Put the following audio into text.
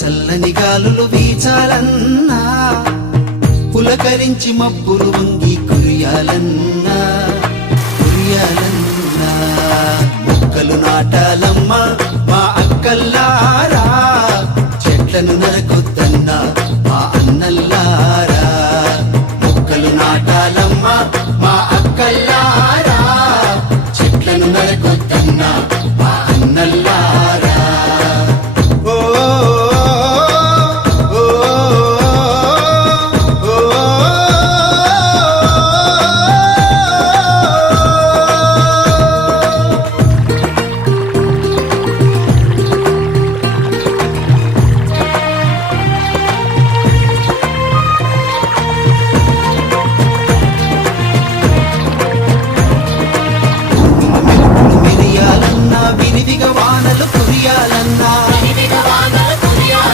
చల్లని గాలులు వీచాలన్నా పులకరించి మబ్బులు వంగి కురియాలన్నా కురియాలన్నా. మొక్కలు నాటాలమ్మా మా అక్కల్లారా. చెట్లను నరకొద్దన్నా మా అన్నల్లారా. మొక్కలు నాటాలమ్మా మా అక్కల్లారా. చెట్లను నరకొద్ద